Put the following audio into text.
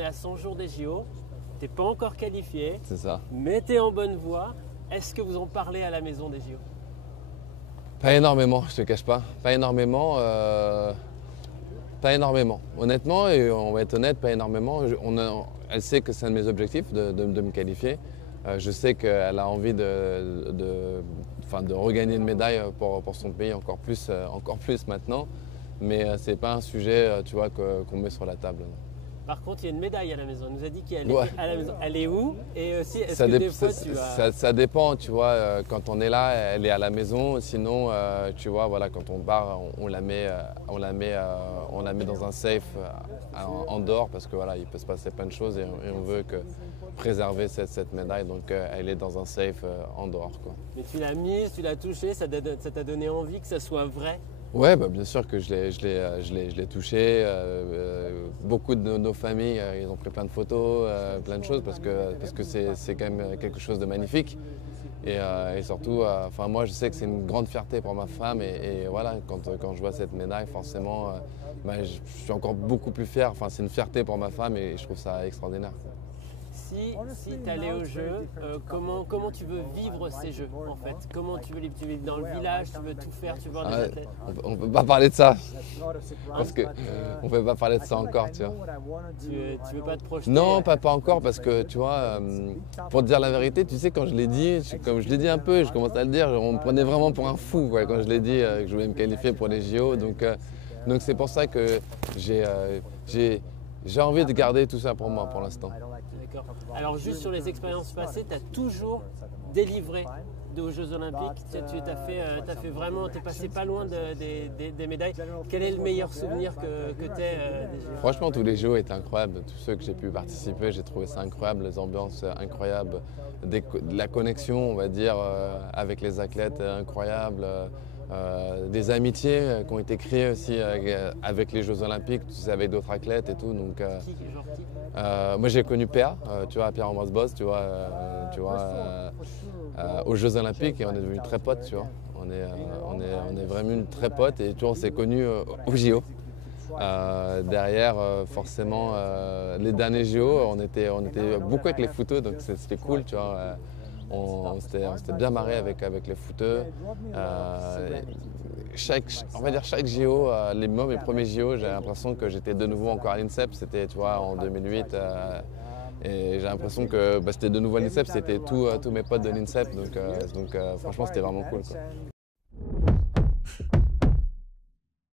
On est à 100 jours des JO, tu n'es pas encore qualifié, C'est ça. mais tu es en bonne voie. Est-ce que vous en parlez à la maison des JO? Pas énormément, je te cache pas. Pas énormément. Pas énormément. Honnêtement, et on va être honnête, pas énormément. Elle sait que c'est un de mes objectifs de me qualifier. Je sais qu'elle a envie de regagner une médaille pour son pays encore plus maintenant. Mais c'est pas un sujet tu vois, qu'on met sur la table. Par contre, il y a une médaille à la maison. Elle nous a dit qu'elle Ouais. était à la maison. Elle est où? Et aussi, est-ce Ça, que dé- des fois ça- tu as... ça dépend, tu vois. Quand on est là, elle est à la maison. Sinon, tu vois, voilà, quand on part, on la met dans un safe en dehors parce que voilà, il peut se passer plein de choses et on veut préserver cette médaille. Donc, elle est dans un safe en dehors, quoi. Mais tu l'as mise, tu l'as touchée, ça t'a donné envie que ça soit vrai? Ouais, bah, bien sûr que je l'ai touché. Beaucoup de nos familles, ils ont pris plein de photos, plein de choses parce que c'est quand même quelque chose de magnifique. Et surtout, moi je sais que c'est une grande fierté pour ma femme et voilà, quand je vois cette médaille, forcément, je suis encore beaucoup plus fier. Enfin, c'est une fierté pour ma femme et je trouve ça extraordinaire. Si tu allais au jeu, comment tu veux vivre ces jeux en fait? Comment tu veux vivre dans le village? Tu veux tout faire? Tu veux voir des athlètes? On ne peut pas parler de ça parce que on peut pas parler de ça encore, tu vois. Tu veux pas te projeter? Non, pas encore parce que tu vois, pour te dire la vérité, tu sais, quand je l'ai dit, comme je l'ai dit un peu, je commence à le dire, on me prenait vraiment pour un fou quoi, quand je l'ai dit que je voulais me qualifier pour les JO. Donc c'est pour ça que j'ai envie de garder tout ça pour moi pour l'instant. D'accord. Alors juste sur les expériences passées, tu as toujours délivré aux Jeux Olympiques. Tu as fait vraiment, tu es passé pas loin des médailles. Quel est le meilleur souvenir que tu as des Jeux? Franchement, tous les JO étaient incroyables. Tous ceux que j'ai pu participer, j'ai trouvé ça incroyable, les ambiances incroyables, la connexion, on va dire, avec les athlètes incroyable. Des amitiés qui ont été créées aussi avec les Jeux Olympiques, tu sais, avec d'autres athlètes et tout. Donc, moi j'ai connu Péa, tu vois, Pierre-Ambroise Boss, tu vois, aux Jeux Olympiques et on est devenus très potes, tu vois. On est vraiment très potes et tu vois, on s'est connus aux JO. Derrière, forcément, les derniers JO, on était beaucoup avec les footeux, donc c'était cool, tu vois. On s'était bien marré avec les footeux. On va dire chaque JO, mes premiers JO, j'ai l'impression que j'étais de nouveau encore à l'INSEP, c'était tu vois, en 2008. Et j'ai l'impression que c'était de nouveau à l'INSEP, c'était tous mes potes de l'INSEP, donc franchement c'était vraiment cool, quoi.